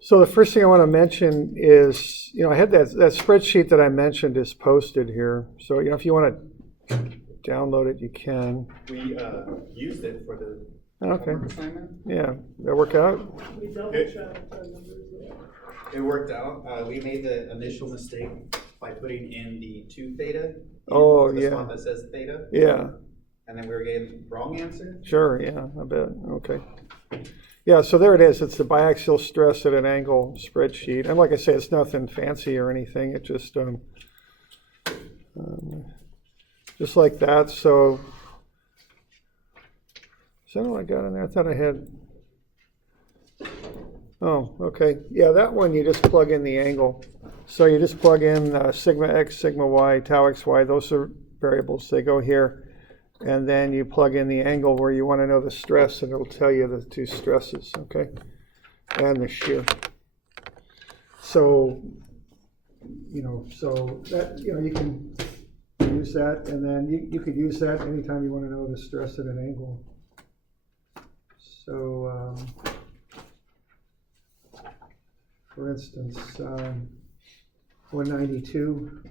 So the first thing I want to mention is, I had that spreadsheet that I mentioned is posted here. So, if you want to download it, you can. We used it for the Okay. homework assignment. Yeah, that work out? We double checked the numbers. It worked out. We made the initial mistake by putting in the 2 theta. Oh, the yeah. spot that says theta. Yeah. And then we were getting the wrong answer. Sure, yeah, I bet. Okay. Yeah, so there it is. It's the biaxial stress at an angle spreadsheet. And like I say, it's nothing fancy or anything. It just like that. So is that all I got in there? I thought I had. Oh, okay. Yeah, that one you just plug in the angle. So you just plug in sigma x, sigma y, tau xy. Those are variables. They go here. And then you plug in the angle where you want to know the stress, and it'll tell you the 2 stresses, okay? And the shear. So, so that, you can use that, and then you could use that anytime you want to know the stress at an angle. So, for instance, 192.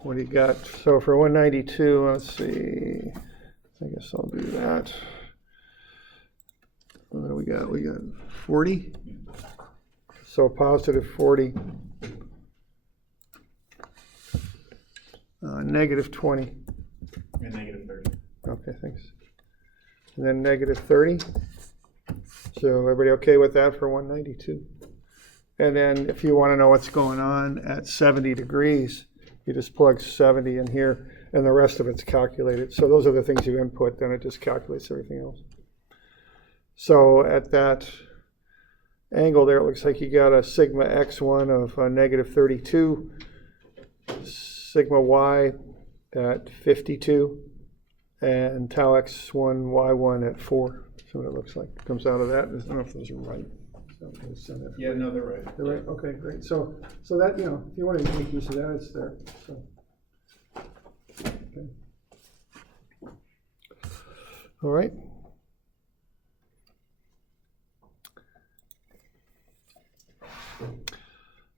What do you got? So for 192, let's see. I guess I'll do that. What do we got? We got 40. So positive 40. Negative 20. And negative 30. Okay, thanks. And then negative 30. So everybody okay with that for 192? And then if you want to know what's going on at 70 degrees, you just plug 70 in here, and the rest of it's calculated. So those are the things you input, then it just calculates everything else. So at that angle there, it looks like you got a sigma x1 of negative 32, sigma y at 52, and tau x1, y1 at 4. So what it looks like comes out of that. I don't know if those are right. Yeah, no, they're right. They're right. Okay, great. So that, if you want to make use of that, it's there. So, okay. All right.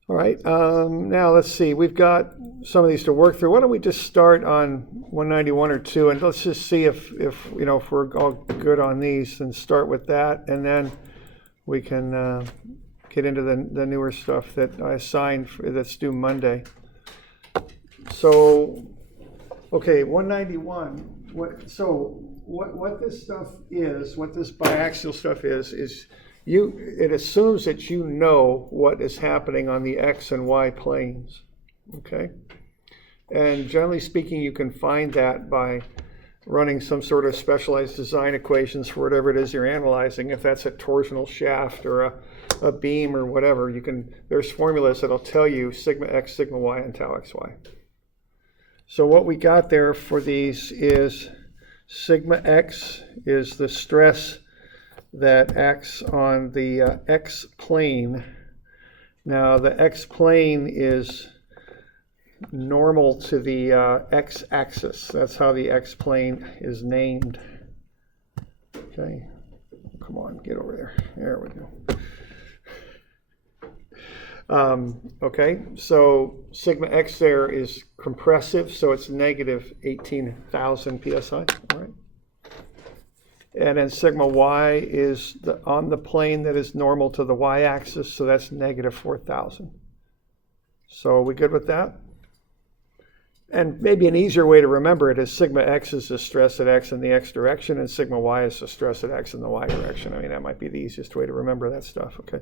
All right. Now let's see. We've got some of these to work through. Why don't we just start on 191 or 2, and let's just see if we're all good on these, and start with that, and then we can get into the newer stuff that I assigned that's due Monday. So, okay, 191. What this stuff is, what this biaxial stuff is it assumes that you know what is happening on the x and y planes. Okay, and generally speaking, you can find that by running some sort of specialized design equations for whatever it is you're analyzing. If that's a torsional shaft or a beam or whatever, there's formulas that'll tell you sigma x, sigma y, and tau xy. So what we got there for these is sigma x is the stress that acts on the x plane. Now the x plane is normal to the x-axis. That's how the x-plane is named. Okay, come on, get over there. There we go. Okay, so sigma x there is compressive, so it's negative 18,000 psi. All right. And then sigma y is on the plane that is normal to the y-axis, so that's negative 4,000. So are we good with that? And maybe an easier way to remember it is sigma x is the stress at x in the x direction, and sigma y is the stress at x in the y direction. I mean, that might be the easiest way to remember that stuff, okay?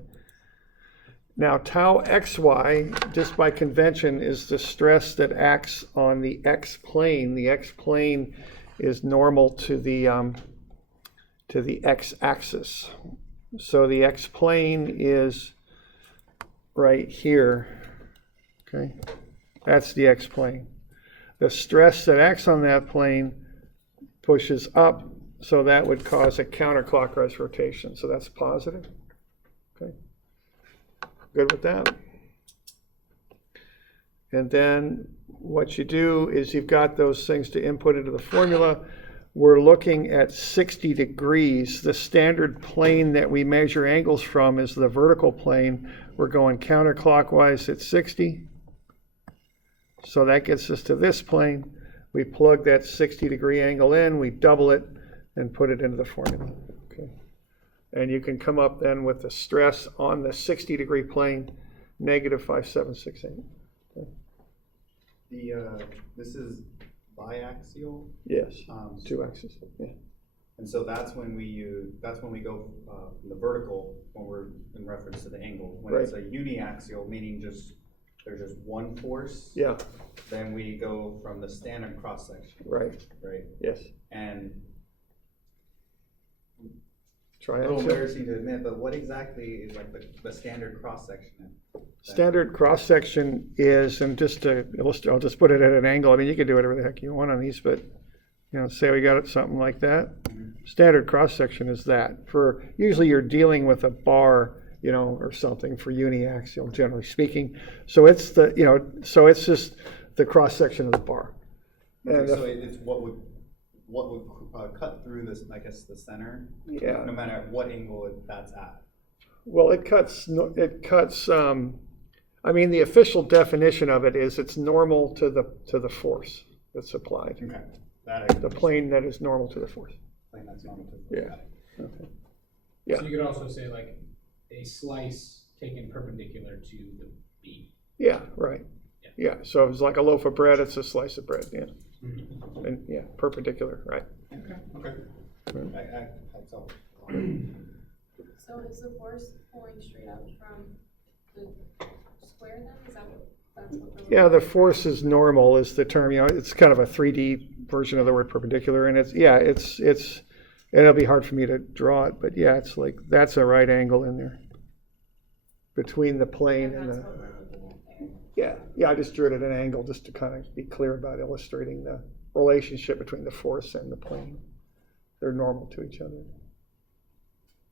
Now, tau xy, just by convention, is the stress that acts on the x plane. The x plane is normal to the x-axis. So the x plane is right here, okay? That's the x plane. The stress that acts on that plane pushes up, so that would cause a counterclockwise rotation. So that's positive. Okay. Good with that? And then what you do is you've got those things to input into the formula. we're looking at 60 degrees. The standard plane that we measure angles from is the vertical plane. We're going counterclockwise at 60. So that gets us to this plane. We plug that 60-degree angle in, we double it, and put it into the formula. Okay. And you can come up then with the stress on the 60-degree plane, negative 5.768. Okay. This is biaxial. Yes, two axes. Yeah. And so that's when we go from the vertical when we're in reference to the angle. When it's a uniaxial, meaning there's just one force. Yeah. Then we go from the standard cross section. Right. Right. Yes. And a Triaxial. little embarrassing to admit, but what exactly is like the standard cross section? Standard cross section is, and just to illustrate, I'll just put it at an angle. I mean, you can do whatever the heck you want on these, but say we got it something like that. Mm-hmm. Standard cross section is that. For usually you're dealing with a bar, or something for uniaxial, generally speaking. So it's so it's just the cross section of the bar. And so it's what would cut through this, I guess, the center. Yeah. No matter what angle that's at. Well, it cuts. I mean, the official definition of it is it's normal to the force that's applied. Okay. The plane that is normal to the force. Plane that's normal to the force. Yeah. Okay. Yeah. So you could also say like a slice taken perpendicular to the beam. Yeah. Right. Yeah. So if it's like a loaf of bread, it's a slice of bread. Yeah. Mm-hmm. And perpendicular. Right. Okay. That's all. So is the force pulling straight up from the square then? Is that that's what the force is normal is the term. It's kind of a 3D version of the word perpendicular, and it'll be hard for me to draw it, but it's like that's a right angle in there between the plane and that's the. what we're looking at there. Yeah. I just drew it at an angle just to kind of be clear about illustrating the relationship between the force and the plane. They're normal to each other.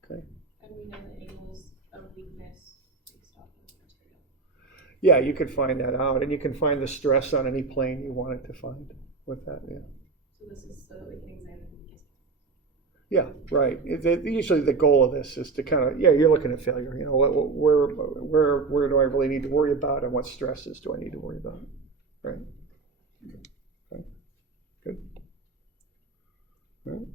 Okay. And we know the angles of weakness based off of the material. Yeah, you could find that out, and you can find the stress on any plane you wanted to find with that. Yeah. So this is so that we can examine the weakest. Yeah, right. Usually the goal of this is to kind of, you're looking at failure. Where do I really need to worry about, and what stresses do I need to worry about? Right. Okay. Good. All right.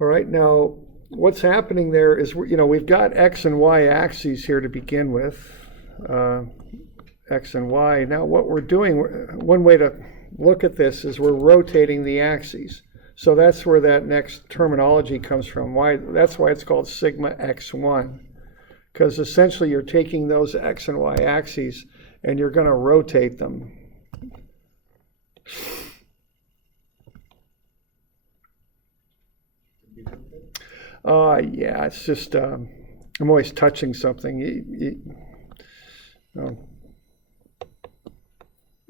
All right. Now, what's happening there is, we've got X and Y axes here to begin with, X and Y. Now, what we're doing, one way to look at this is we're rotating the axes. So that's where that next terminology comes from. That's why it's called sigma x1, because essentially you're taking those X and Y axes and you're going to rotate them. It's just, I'm always touching something.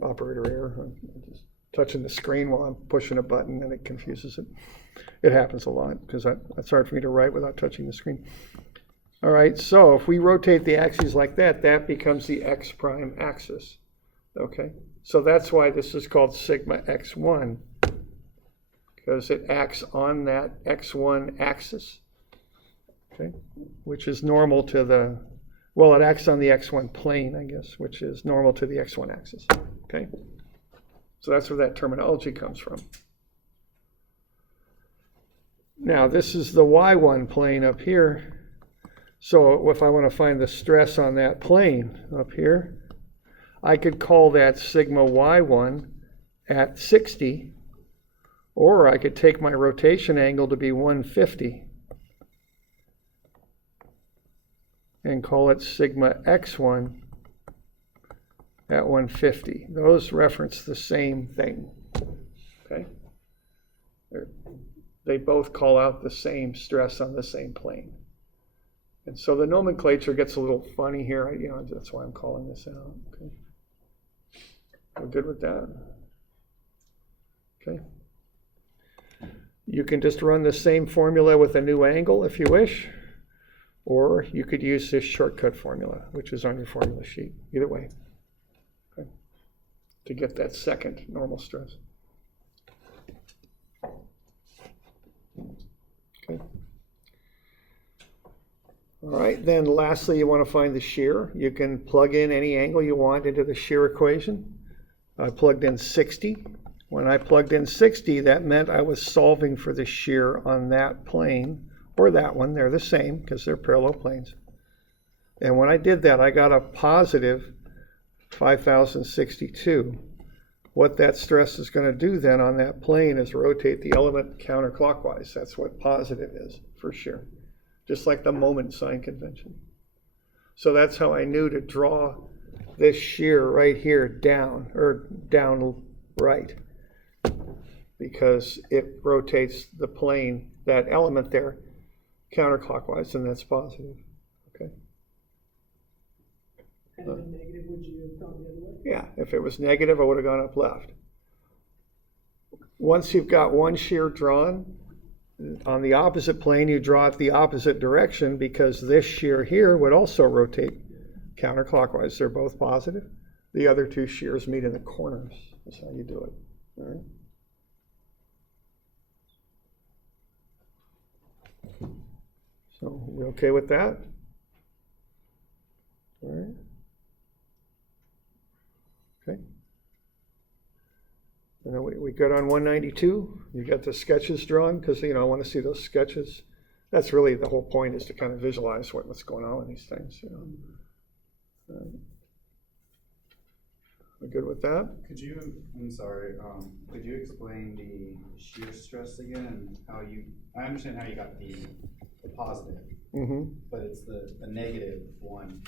Operator error. I'm just touching the screen while I'm pushing a button and it confuses it. It happens a lot because it's hard for me to write without touching the screen. All right, so if we rotate the axes like that, that becomes the X prime axis. Okay, so that's why this is called sigma x1, because it acts on that x1 axis, okay, which is normal to it acts on the x1 plane, I guess, which is normal to the x1 axis, okay? So that's where that terminology comes from. Now, this is the y1 plane up here. So if I want to find the stress on that plane up here, I could call that sigma y1 at 60, or I could take my rotation angle to be 150 and call it sigma x1 at 150. Those reference the same thing, okay? They both call out the same stress on the same plane. And so the nomenclature gets a little funny here, that's why I'm calling this out, okay? We're good with that? Okay. You can just run the same formula with a new angle if you wish, or you could use this shortcut formula, which is on your formula sheet. Either way, okay, to get that second normal stress. All right, then lastly, you want to find the shear. You can plug in any angle you want into the shear equation. I plugged in 60. When I plugged in 60, that meant I was solving for the shear on that plane, or that one. They're the same because they're parallel planes. And when I did that, I got a positive 5,062. What that stress is going to do then on that plane is rotate the element counterclockwise. That's what positive is for shear, just like the moment sign convention. So that's how I knew to draw this shear right here down, or down right, because it rotates the plane, that element there, counterclockwise, and that's positive. Okay. And if negative, would you have gone the other way? Yeah, if it was negative, I would have gone up left. Once you've got one shear drawn, on the opposite plane, you draw it the opposite direction because this shear here would also rotate counterclockwise. They're both positive. The other two shears meet in the corners. That's how you do it. All right. So we okay with that? All right. Okay. And then we good on 192. You got the sketches drawn because I want to see those sketches. That's really the whole point, is to kind of visualize what's going on with these things. We good with that? I'm sorry, could you explain the shear stress again and how I understand how you got the positive, but it's the negative one.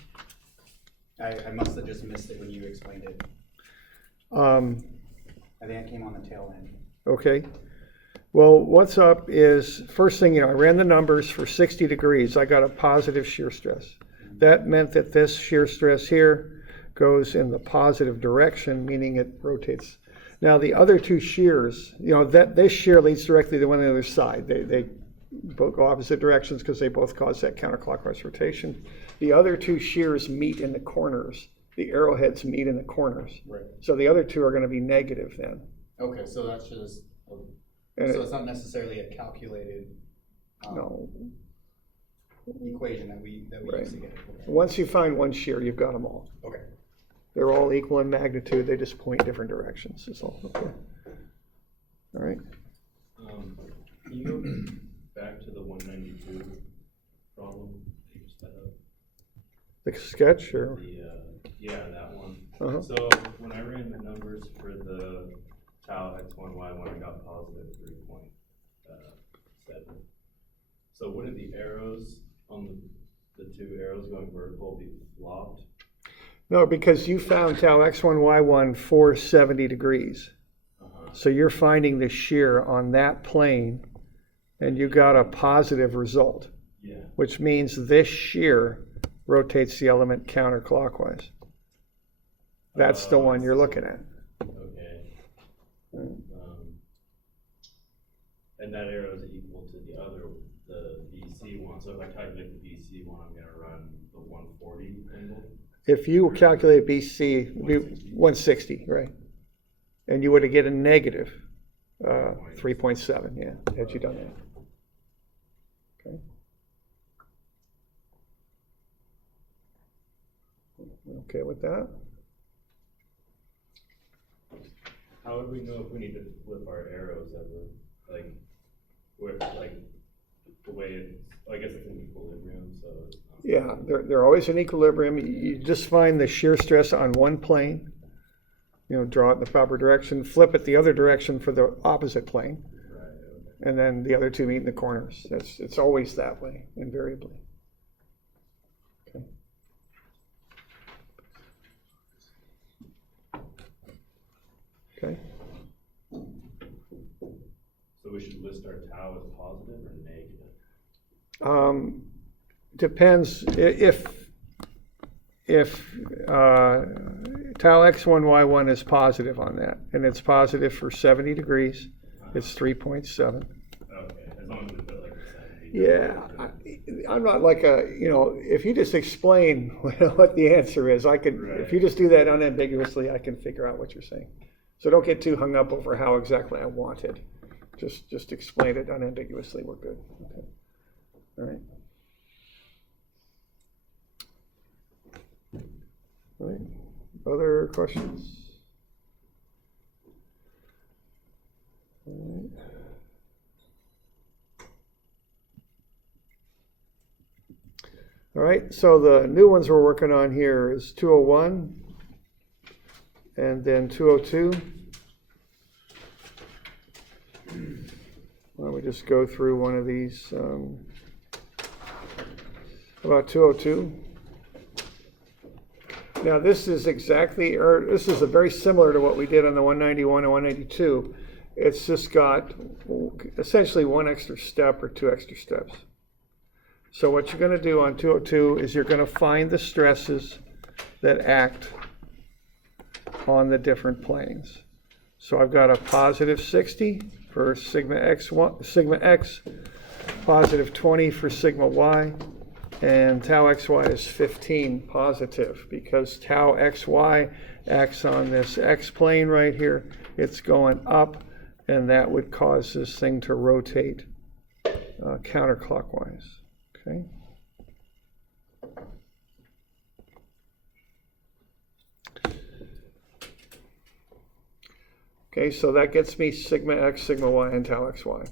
I must have just missed it when you explained it. I think I came on the tail end. Okay. Well, what's up is, first thing, I ran the numbers for 60 degrees. I got a positive shear stress. That meant that this shear stress here goes in the positive direction, meaning it rotates. Now, the other two shears, this shear leads directly to one on the other side. They both go opposite directions because they both cause that counterclockwise rotation. The other two shears meet in the corners. The arrowheads meet in the corners. Right. So the other two are going to be negative then. Okay, so that's just, so it's not necessarily a calculated no equation that we right. use to get it. Okay. Once you find one shear, you've got them all. Okay. They're all equal in magnitude. They just point different directions. Is all. Okay. All right. Can you go back to the 192 problem that you just set up? The sketch, or Yeah, that one. Uh-huh. So when I ran the numbers for the tau x1, y1, I got positive 3.7. So wouldn't the arrows on the two arrows going vertical be flopped? no, because you found tau x1, y1 470 degrees. So you're finding the shear on that plane, and you got a positive result. Yeah. Which means this shear rotates the element counterclockwise. That's the one you're looking at. Okay. And that arrow is equal to the BC one. So if I calculate the BC one, I'm going to run the 140 angle. If you calculate BC, it'd be 160, right? And you would have get a negative 3.7, yeah, had you done that. Okay. Okay with that? How would we know if we need to flip our arrows ever? Like, the way it's, I guess it's in equilibrium, so it's not. Yeah, they're always in equilibrium. You just find the shear stress on one plane, draw it in the proper direction, flip it the other direction for the opposite plane, Right, okay. and then the other two meet in the corners. It's always that way, invariably. Okay. Okay. So we should list our tau as positive or negative? Depends if tau x1, y1 is positive on that, and it's positive for 70 degrees, it's 3.7. Okay, as long as we put like a 70. Yeah, I'm not like if you just explain what the answer is, I can, Right. if you just do that unambiguously, I can figure out what you're saying. So don't get too hung up over how exactly I want it. Just explain it unambiguously, we're good. Okay. All right. other questions? All right, so the new ones we're working on here is 201 and then 202. Why don't we just go through one of these? About 202. Now this is exactly, or this is very similar to what we did on the 191 and 192. It's just got essentially one extra step or two extra steps. So what you're going to do on 202 is you're going to find the stresses that act on the different planes. So I've got a positive 60 for sigma x, positive 20 for sigma y, and tau xy is 15 positive because tau xy acts on this x plane right here. It's going up, and that would cause this thing to rotate counterclockwise. Okay. Okay, so that gets me sigma x, sigma y, and tau xy.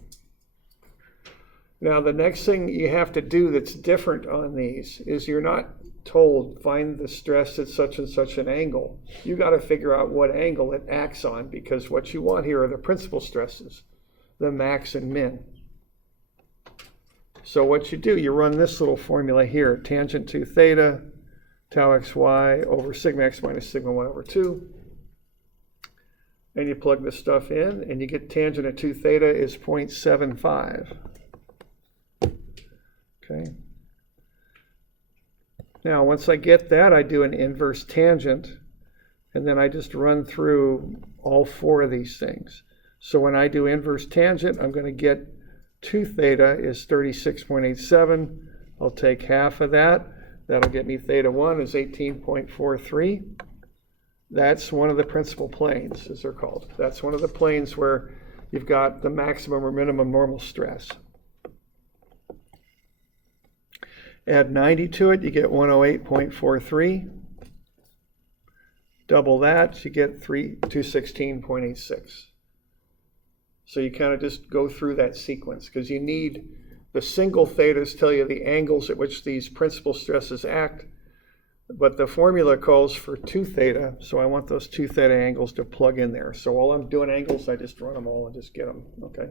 Now the next thing you have to do that's different on these is you're not told find the stress at such and such an angle. You got to figure out what angle it acts on, because what you want here are the principal stresses, the max and min. So what you do, you run this little formula here, tangent 2 theta, tau xy over sigma x minus sigma y over 2. And you plug this stuff in, and you get tangent of 2 theta is 0.75. Okay. Now, once I get that, I do an inverse tangent, and then I just run through all four of these things. So when I do inverse tangent, I'm going to get 2 theta is 36.87. I'll take half of that. That'll get me theta 1 is 18.43. That's one of the principal planes, as they're called. That's one of the planes where you've got the maximum or minimum normal stress. Add 90 to it, you get 108.43. Double that, you get 216.86. So you kind of just go through that sequence, because you need the single thetas tell you the angles at which these principal stresses act, but the formula calls for 2 theta, so I want those 2 theta angles to plug in there. So while I'm doing angles, I just run them all and just get them, okay?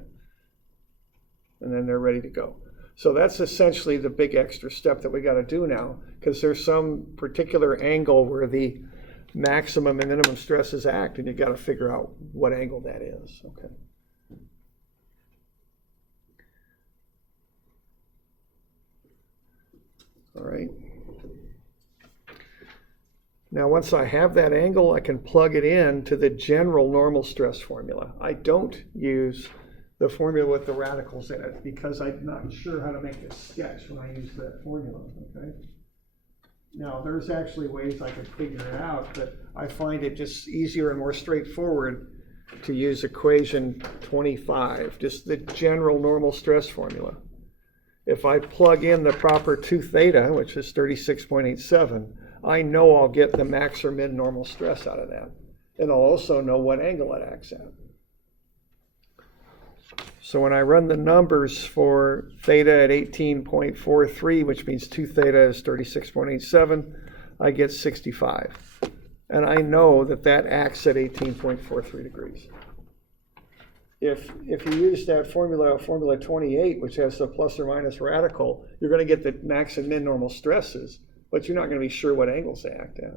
And then they're ready to go. So that's essentially the big extra step that we got to do now, because there's some particular angle where the maximum and minimum stresses act, and you got to figure out what angle that is, okay? All right. Now, once I have that angle, I can plug it in to the general normal stress formula. I don't use the formula with the radicals in it, because I'm not sure how to make a sketch when I use that formula, okay? Now, there's actually ways I can figure it out, but I find it just easier and more straightforward to use equation 25, just the general normal stress formula. If I plug in the proper 2 theta, which is 36.87, I know I'll get the max or min normal stress out of that. And I'll also know what angle it acts at. So when I run the numbers for theta at 18.43, which means 2 theta is 36.87, I get 65. And I know that that acts at 18.43 degrees. If you use that formula 28, which has the plus or minus radical, you're going to get the max and min normal stresses, but you're not going to be sure what angles they act at.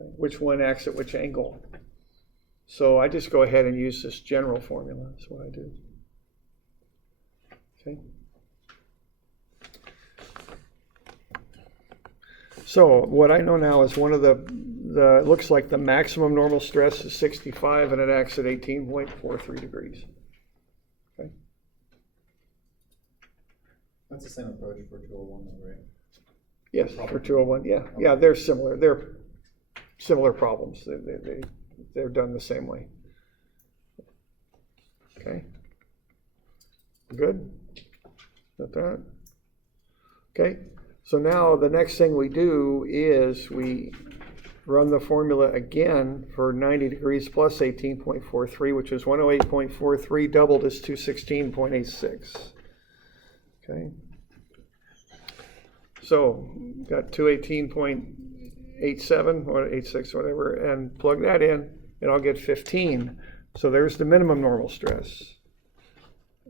Okay. Which one acts at which angle. So I just go ahead and use this general formula. That's what I do. Okay. So what I know now is one of the looks like the maximum normal stress is 65, and it acts at 18.43 degrees. Okay. That's the same approach for 201 though, right? Yes, for 201, yeah. Yeah, they're similar. They're similar problems. They're done the same way. Okay. Good? Got that? Okay. So now the next thing we do is we run the formula again for 90 degrees plus 18.43, which is 108.43, doubled is 216.86. Okay. So got 218.87 or 86, whatever, and plug that in, and I'll get 15. So there's the minimum normal stress.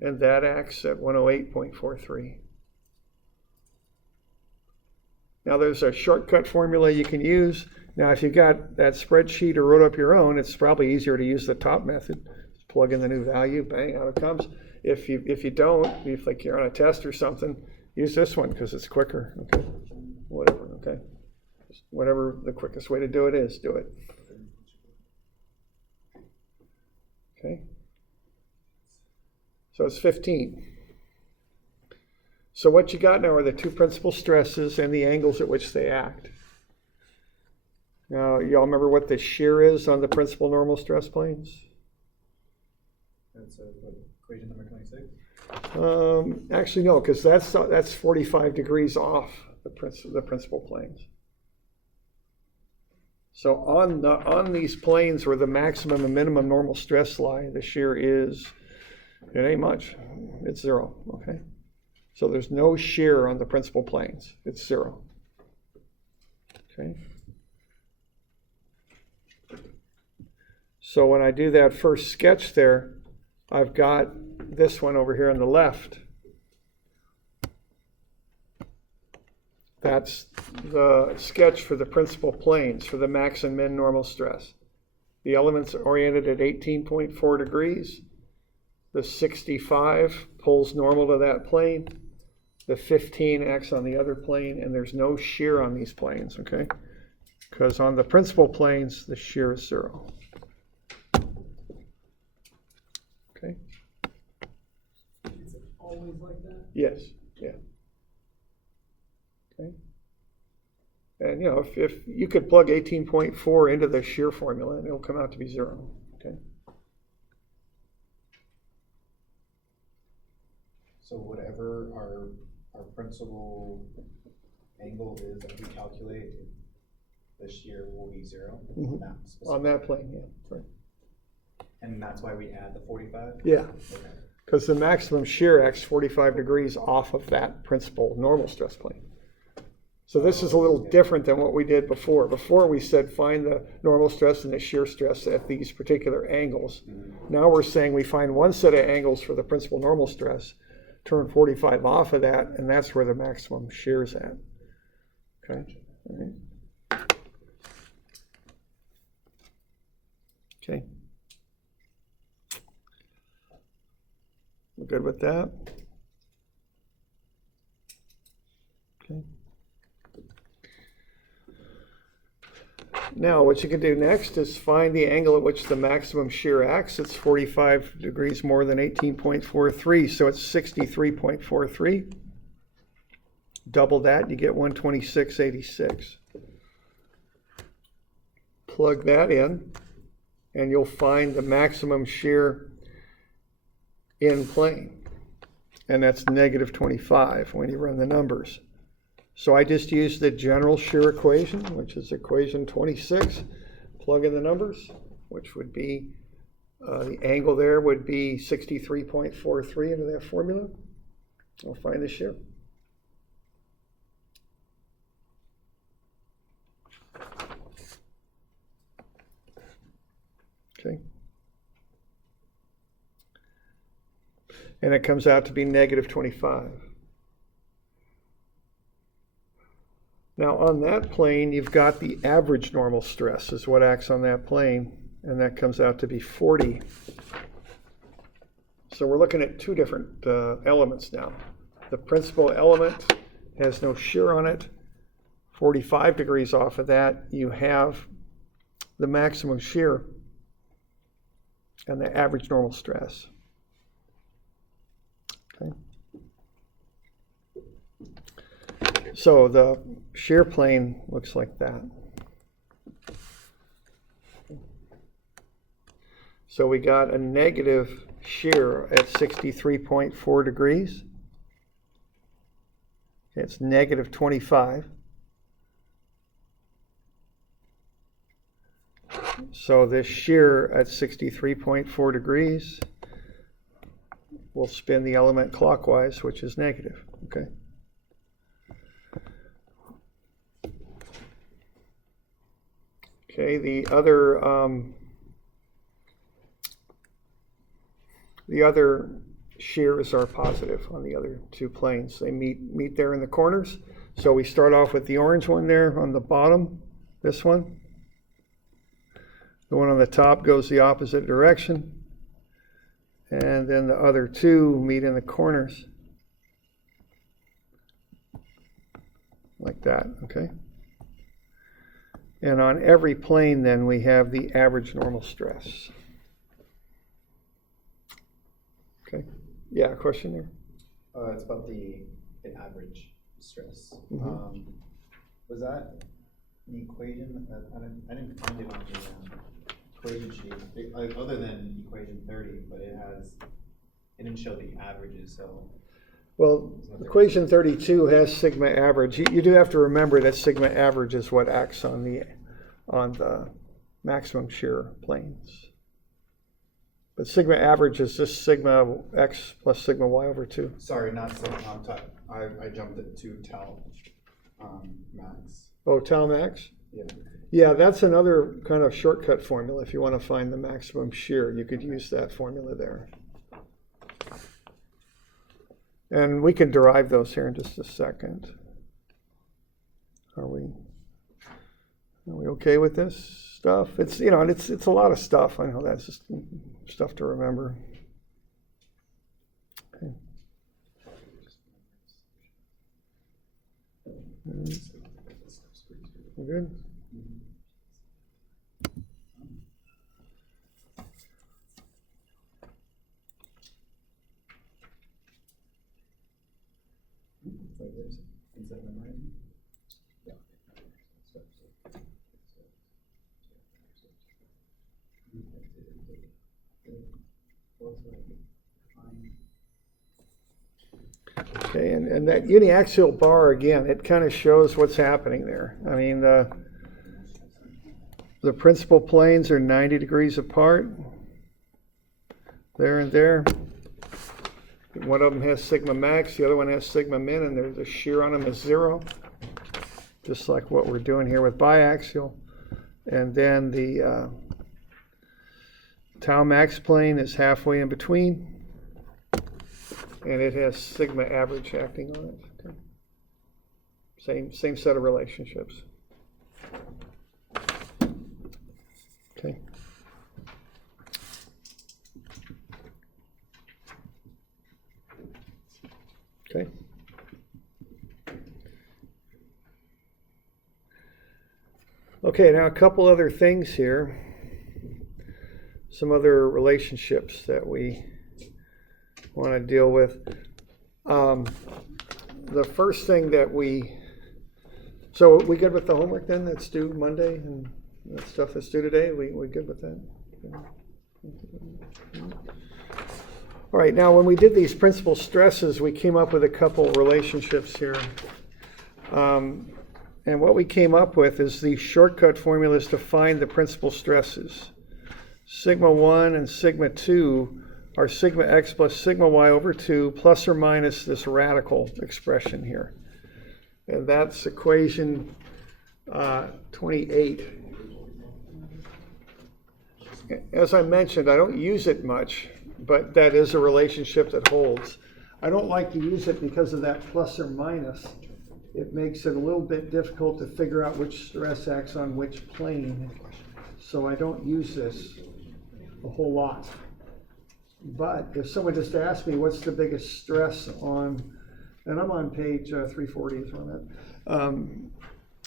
And that acts at 108.43. Now there's a shortcut formula you can use. Now if you got that spreadsheet or wrote up your own, it's probably easier to use the top method. Just plug in the new value, bang, out it comes. If you don't, if like you're on a test or something, use this one because it's quicker. Okay, whatever. Okay, just whatever the quickest way to do it is, do it. Okay. So it's 15. So what you got now are the two principal stresses and the angles at which they act. Now, y'all remember what the shear is on the principal normal stress planes? That's equation number 26. Actually, no, because that's 45 degrees off the principal planes. So on these planes where the maximum and minimum normal stress lie, the shear is, it ain't much. It's 0. Okay. So there's no shear on the principal planes. It's 0. Okay. So when I do that first sketch there, I've got this one over here on the left. That's the sketch for the principal planes for the max and min normal stress. The elements are oriented at 18.4 degrees. The 65 pulls normal to that plane. The 15 acts on the other plane, and there's no shear on these planes, okay? Because on the principal planes, the shear is 0. Okay? It's always like that? Yes, yeah. Okay. And you know, if you could plug 18.4 into the shear formula, and it'll come out to be 0. Okay. So whatever our principal angle is that we calculate, the shear will be 0 on that specific. On that plane, yeah. Right. And that's why we add the 45? Yeah, Okay. because the maximum shear acts 45 degrees off of that principal normal stress plane. So this is a little different than what we did before. Before we said find the normal stress and the shear stress at these particular angles. Now we're saying we find one set of angles for the principal normal stress, turn 45 off of that, and that's where the maximum shear is at. Okay. All right. Okay. We're good with that? Okay. Now, what you can do next is find the angle at which the maximum shear acts. It's 45 degrees more than 18.43, so it's 63.43. Double that, you get 126.86. Plug that in, and you'll find the maximum shear in plane. And that's negative 25 when you run the numbers. So I just used the general shear equation, which is equation 26, plug in the numbers, which would be, the angle there would be 63.43 into that formula. I'll find the shear. Okay. And it comes out to be negative 25. Now on that plane, you've got the average normal stress is what acts on that plane, and that comes out to be 40. So we're looking at two different elements now. The principal element has no shear on it. 45 degrees off of that, you have the maximum shear and the average normal stress. Okay. So the shear plane looks like that. So we got a negative shear at 63.4 degrees. It's negative 25. So this shear at 63.4 degrees will spin the element clockwise, which is negative, okay? Okay, the other shears are positive on the other two planes. They meet there in the corners. So we start off with the orange one there on the bottom, this one. The one on the top goes the opposite direction. And then the other two meet in the corners. Like that, okay? And on every plane then we have the average normal stress. Okay, yeah, question there? It's about the average stress. Mhm. Was that an equation? I didn't find it on the equation sheet, other than equation 30, but it didn't show the averages, so. Well, equation 32 has sigma average. You do have to remember that sigma average is what acts on the maximum shear planes. But sigma average is just sigma x plus sigma y over 2. Sorry, not so, I jumped it to tau max. Oh, tau max? Yeah. Yeah, that's another kind of shortcut formula. If you want to find the maximum shear, you could use that formula there. And we can derive those here in just a second. Are we okay with this stuff? It's it's a lot of stuff. I know that's just stuff to remember. Okay. We good? Is that memorizing? Okay, and that uniaxial bar, again, it kind of shows what's happening there. I mean, the principal planes are 90 degrees apart, there and there. One of them has sigma max, the other one has sigma min, and there's a shear on them is 0, just like what we're doing here with biaxial. And then the tau max plane is halfway in between, and it has sigma average acting on it. Okay. Same set of relationships. Okay. Okay. Okay, now a couple other things here. Some other relationships that we want to deal with. The first thing that so we good with the homework then that's due Monday and the stuff that's due today? We good with that? All right, now when we did these principal stresses, we came up with a couple relationships here. And what we came up with is the shortcut formulas to find the principal stresses. Sigma 1 and sigma 2 are sigma x plus sigma y over 2 plus or minus this radical expression here. And that's equation 28. As I mentioned, I don't use it much, but that is a relationship that holds. I don't like to use it because of that plus or minus. It makes it a little bit difficult to figure out which stress acts on which plane. So I don't use this a whole lot. But if someone just asked me what's the biggest stress on, and I'm on page 340 is on that.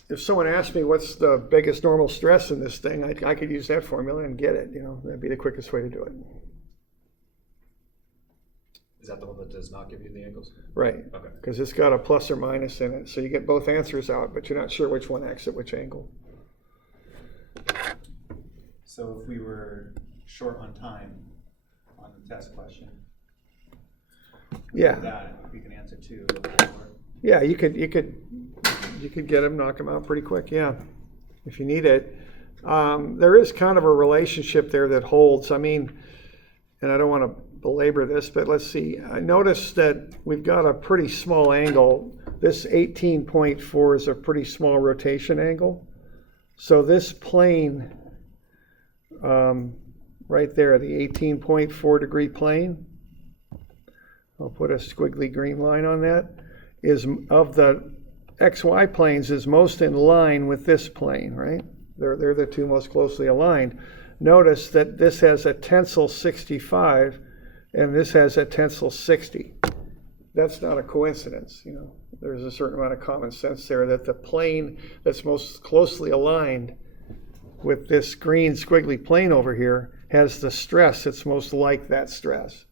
If someone asked me what's the biggest normal stress in this thing, I could use that formula and get it. That'd be the quickest way to do it. Is that the one that does not give you the angles? Right. Okay. Because it's got a plus or minus in it, so you get both answers out, but you're not sure which one acts at which angle. So if we were short on time on the test question, Yeah. that we can answer 2. Yeah, you could get them, knock them out pretty quick. Yeah, if you need it. There is kind of a relationship there that holds. I mean, and I don't want to belabor this, but let's see. I noticed that we've got a pretty small angle. This 18.4 is a pretty small rotation angle. So this plane right there, the 18.4 degree plane, I'll put a squiggly green line on that, is of the XY planes is most in line with this plane, right? They're the two most closely aligned. Notice that this has a tensile 65 and this has a tensile 60. That's not a coincidence, you know. There's a certain amount of common sense there that the plane that's most closely aligned with this green squiggly plane over here has the stress that's most like that stress.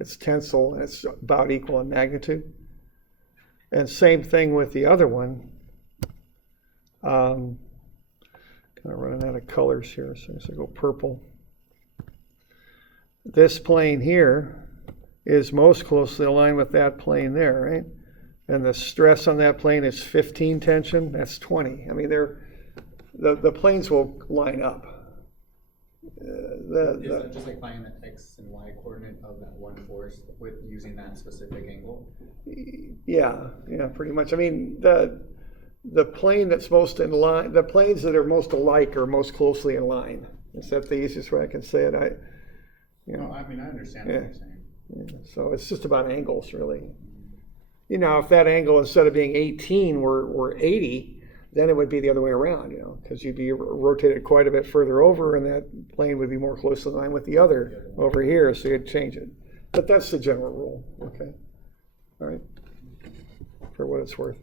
It's tensile and it's about equal in magnitude. And same thing with the other one. Kind of running out of colors here, so I go purple. This plane here is most closely aligned with that plane there, right? And the stress on that plane is 15 tension, that's 20. I mean, the planes will line up. Is that just like finding the x and y coordinate of that one force with using that specific angle? Yeah, pretty much. I mean, the plane that's most in line, the planes that are most alike are most closely in line. Is that the easiest way I can say it? No, I mean, I understand what you're saying. Yeah, so it's just about angles, really. You know, if that angle instead of being 18 were 80, then it would be the other way around, you know, because you'd be rotated quite a bit further over and that plane would be more closely in line with the other over here, so you'd change it. But that's the general rule, okay? All right, for what it's worth.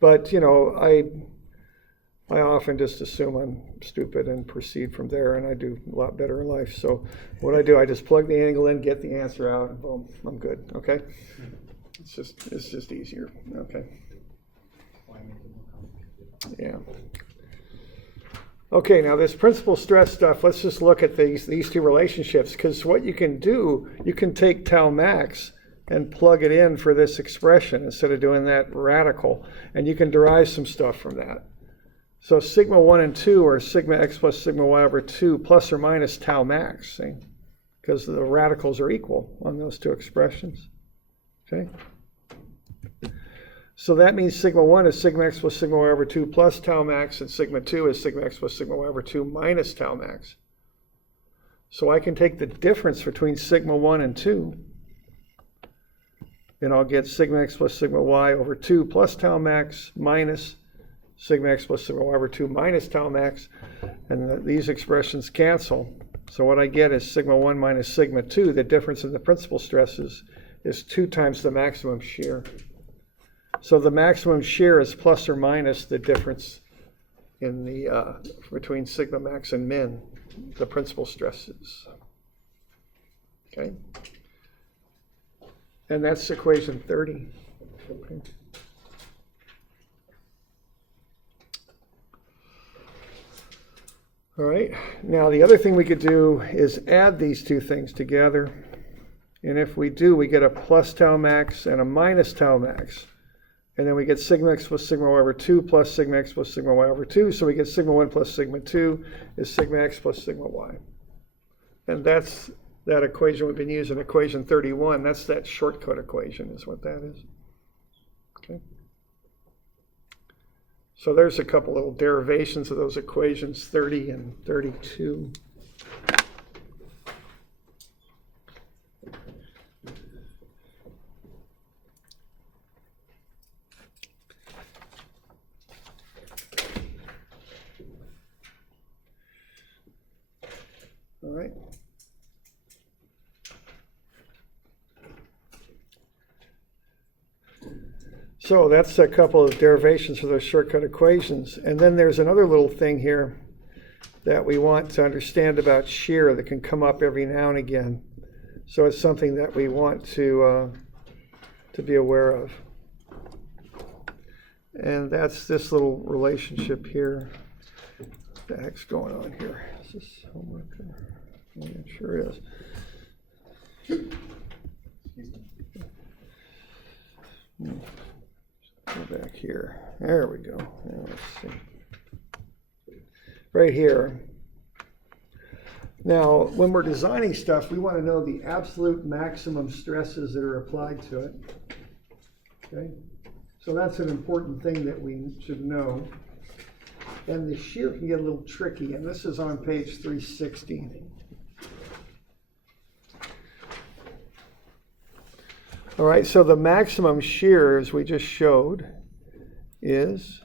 But, you know, I often just assume I'm stupid and proceed from there, and I do a lot better in life. So what I do, I just plug the angle in, get the answer out, and boom, I'm good, okay? It's just easier, okay? Yeah. Okay, now this principal stress stuff, let's just look at these two relationships, because what you can do, you can take tau max and plug it in for this expression instead of doing that radical, and you can derive some stuff from that. So sigma 1 and 2 are sigma x plus sigma y over 2 plus or minus tau max, see? Because the radicals are equal on those two expressions, okay? So that means sigma 1 is sigma x plus sigma y over 2 plus tau max, and sigma 2 is sigma x plus sigma y over 2 minus tau max. So I can take the difference between sigma 1 and 2, and I'll get sigma x plus sigma y over 2 plus tau max minus sigma x plus sigma y over 2 minus tau max, and these expressions cancel. So what I get is sigma 1 minus sigma 2, the difference in the principal stresses, is 2 times the maximum shear. So the maximum shear is plus or minus the difference in the between sigma max and min, the principal stresses. Okay, and that's equation 30. Okay. All right. Now the other thing we could do is add these two things together, and if we do, we get a plus tau max and a minus tau max. And then we get sigma x plus sigma y over 2 plus sigma x plus sigma y over 2. So we get sigma 1 plus sigma 2 is sigma x plus sigma y. And that's that equation we've been using, equation 31. That's that shortcut equation is what that is. Okay. So there's a couple little derivations of those equations, 30 and 32. All right. So that's a couple of derivations for those shortcut equations. And then there's another little thing here that we want to understand about shear that can come up every now and again. So it's something that we want to be aware of. And that's this little relationship here. What the heck's going on here? Is this homework? Yeah, it sure is. Go back here. There we go. Now let's see. right here. Now, when we're designing stuff, we want to know the absolute maximum stresses that are applied to it. Okay? So that's an important thing that we should know. And the shear can get a little tricky, and this is on page 360. All right, so the maximum shear, as we just showed, is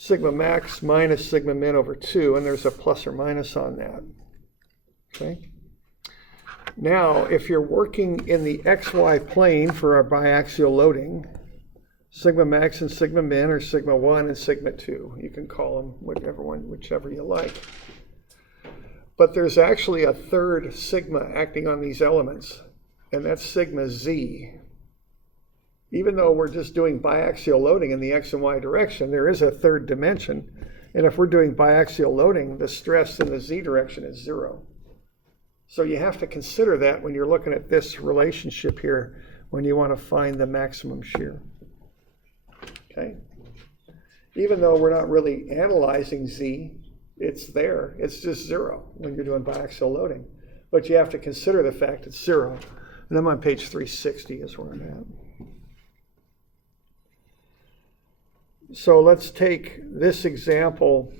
sigma max minus sigma min over 2, and there's a plus or minus on that. Okay. Now, if you're working in the XY plane for a biaxial loading, sigma max and sigma min are sigma 1 and sigma 2. You can call them whichever you like. But there's actually a third sigma acting on these elements, and that's sigma z. Even though we're just doing biaxial loading in the x and y direction, there is a third dimension. And if we're doing biaxial loading, the stress in the z direction is 0. So you have to consider that when you're looking at this relationship here, when you want to find the maximum shear. Okay? Even though we're not really analyzing z, it's there. It's just 0 when you're doing biaxial loading. But you have to consider the fact it's 0. And I'm on page 360 is where I'm at. So let's take this example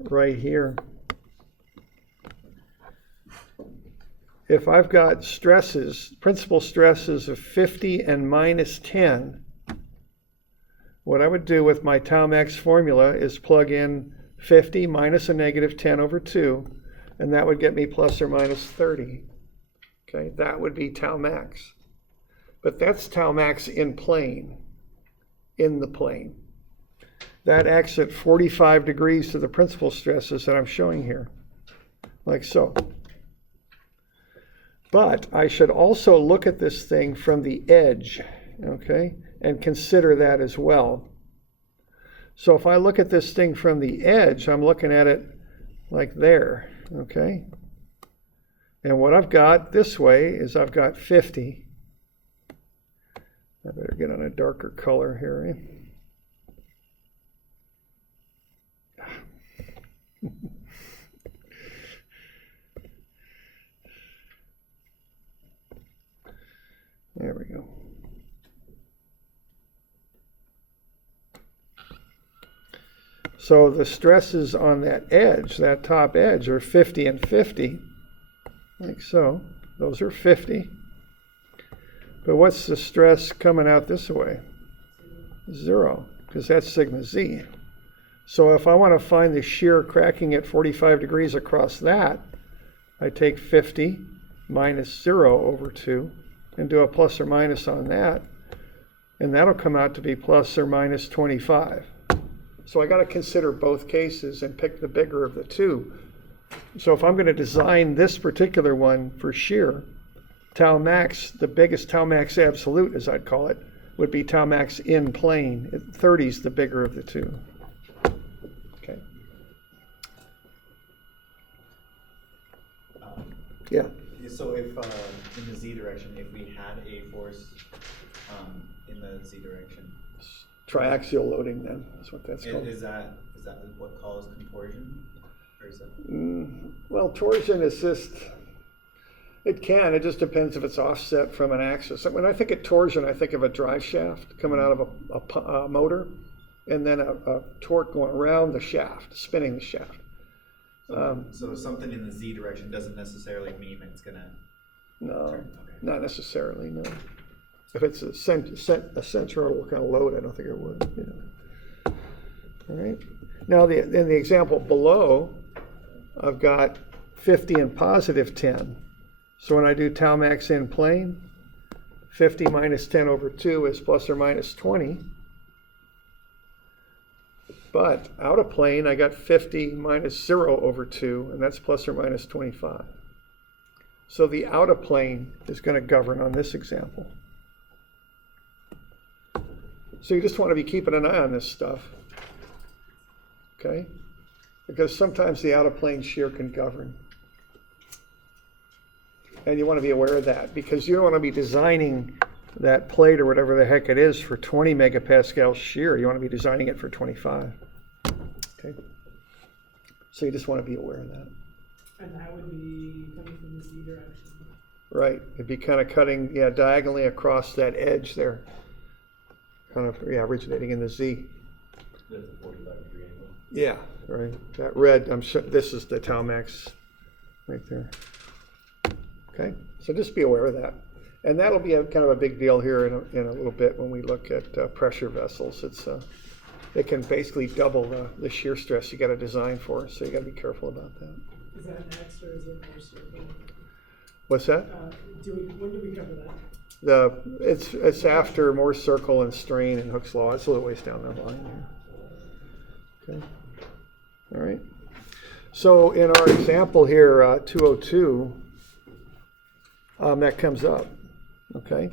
right here. If I've got stresses, principal stresses of 50 and minus 10, what I would do with my tau max formula is plug in 50 minus a negative 10 over 2, and that would get me plus or minus 30. Okay, that would be tau max. But that's tau max in plane. In the plane. That acts at 45 degrees to the principal stresses that I'm showing here, like so. But I should also look at this thing from the edge, okay, and consider that as well. So if I look at this thing from the edge, I'm looking at it like there, okay? And what I've got this way is I've got 50. I better get on a darker color here. There we go. So the stresses on that edge, that top edge, are 50 and 50, like so. Those are 50. But what's the stress coming out this way? 0, because that's sigma z. So if I want to find the shear cracking at 45 degrees across that, I take 50 minus 0 over 2 and do a plus or minus on that, and that'll come out to be plus or minus 25. So I got to consider both cases and pick the bigger of the two. So if I'm going to design this particular one for shear, tau max, the biggest tau max absolute, as I'd call it, would be tau max in plane. 30 is the bigger of the two. Okay. Yeah. So if in the z direction, if we had a force in the z direction, Triaxial loading, then is what that's called. is that what caused contortion, or is that? Well, torsion is just. It can. It just depends if it's offset from an axis. When I think of torsion, I think of a drive shaft coming out of a motor, and then a torque going around the shaft, spinning the shaft. So something in the z direction doesn't necessarily mean it's gonna. No, turn. Okay. not necessarily. No. If it's a central kind of load, I don't think it would. Yeah. All right. Now, in the example below, I've got 50 and positive 10. So when I do tau max in plane, 50 minus 10 over 2 is plus or minus 20. But out of plane, I got 50 minus 0 over 2, and that's plus or minus 25. So the out of plane is going to govern on this example. So you just want to be keeping an eye on this stuff, okay? Because sometimes the out of plane shear can govern. And you want to be aware of that because you don't want to be designing that plate or whatever the heck it is for 20 megapascal shear. You want to be designing it for 25. Okay. So you just want to be aware of that. And that would be coming from the Z direction. Right. It'd be kind of cutting, yeah, diagonally across that edge there. Kind of, yeah, originating in the Z. That's a 45-degree angle. Yeah, right. That red, I'm sure this is the Talmax right there. Okay, so just be aware of that. And that'll be a kind of a big deal here in a little bit when we look at pressure vessels. It can basically double the shear stress you got to design for, so you got to be careful about that. Is that next or is it more circle? What's that? When do we cover that? It's after more circle and strain and Hooke's law. It's a little ways down the line here. Okay. All right. So in our example here, 202, that comes up. Okay.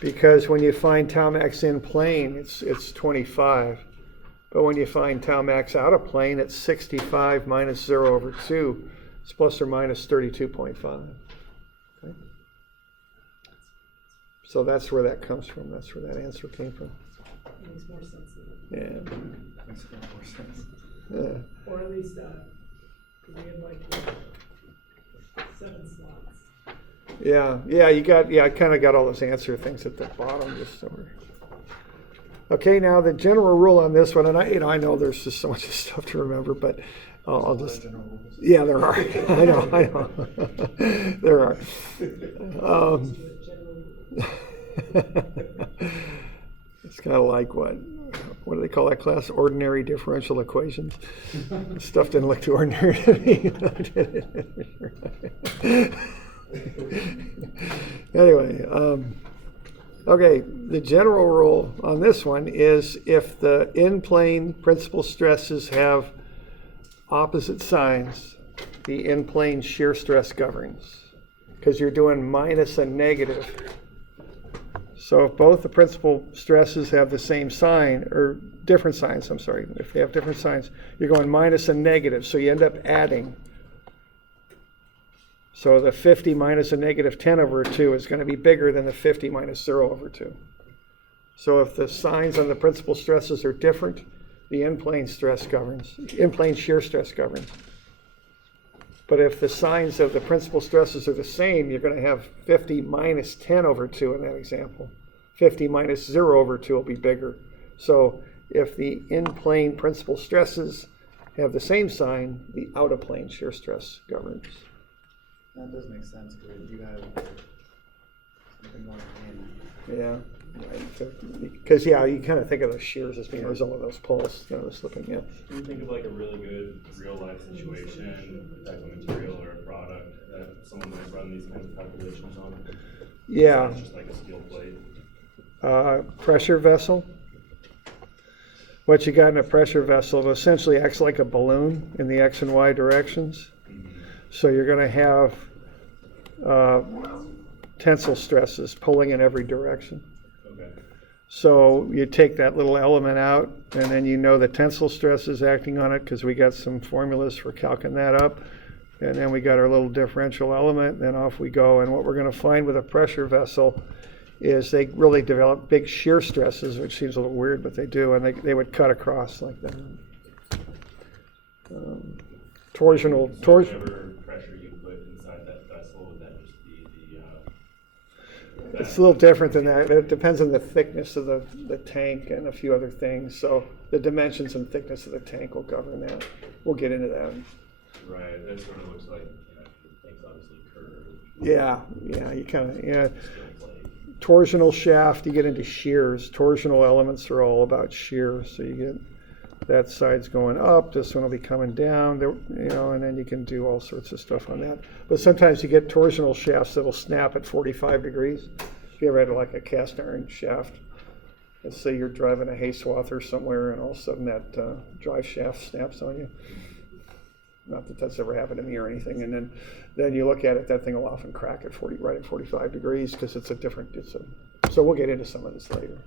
Because when you find tau max in plane, it's 25. But when you find tau max out of plane, it's 65 minus 0/2. It's plus or minus 32.5. Okay. So that's where that comes from. That's where that answer came from. Makes more sense than Yeah. Makes more sense. Yeah. Or at least, because we have like 7 slots. Yeah, I kind of got all those answer things at the bottom just over. Okay, now the general rule on this one, and I know there's just so much stuff to remember, but I'll just, yeah, there are. I know, there are. It's kind of like what do they call that class? Ordinary differential equations. Stuff didn't look too ordinary to me. Anyway, okay, the general rule on this one is if the in-plane principal stresses have opposite signs, the in-plane shear stress governs, because you're doing minus and negative. So if both the principal stresses have the same sign, or different signs, I'm sorry, if they have different signs, you're going minus and negative, so you end up adding. So the 50 minus a negative 10/2 is going to be bigger than the 50 minus 0/2. So if the signs on the principal stresses are different, the in-plane stress governs, in-plane shear stress governs. But if the signs of the principal stresses are the same, you're going to have 50 minus 10/2 in that example. 50 minus 0/2 will be bigger. So if the in-plane principal stresses have the same sign, the out-of-plane shear stress governs. That does make sense, because you have something more in. Yeah, because you kind of think of the shears as being a result of those pulls, the slipping. Yeah. Can you think of like a really good real life situation, type of material or a product that someone might run these kinds of calculations on? Yeah. It's just like a steel plate. Pressure vessel. What you got in a pressure vessel, it essentially acts like a balloon in the X and Y directions. So you're going to have tensile stresses pulling in every direction. Okay. So you take that little element out, and then you know the tensile stress is acting on it because we got some formulas for calculating that up. And then we got our little differential element, and then off we go. And what we're going to find with a pressure vessel is they really develop big shear stresses, which seems a little weird, but they do, and they would cut across like that. Torsional. Whatever pressure you put inside that vessel, would that just be the... It's a little different than that. It depends on the thickness of the tank and a few other things. So the dimensions and thickness of the tank will govern that. We'll get into that. Right, that sort of looks like, the tank's obviously curved. Yeah, you kind of, torsional shaft, you get into shears. Torsional elements are all about shears. So you get that side's going up, this one will be coming down, and then you can do all sorts of stuff on that. But sometimes you get torsional shafts that'll snap at 45 degrees. If you ever had like a cast iron shaft, let's say you're driving a hay swather somewhere and all of a sudden that drive shaft snaps on you. Not that that's ever happened to me or anything. And then you look at it, that thing will often crack at 45 degrees because so we'll get into some of this later.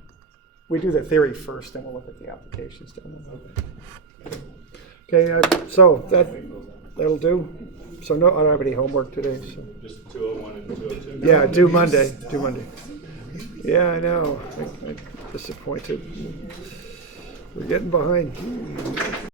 We do the theory first, then we'll look at the applications. Okay, so That'll do. So no, I don't have any homework today, so. Just 201 and 202. Yeah, due Monday, due Monday. Yeah, I know. I'm disappointed. We're getting behind.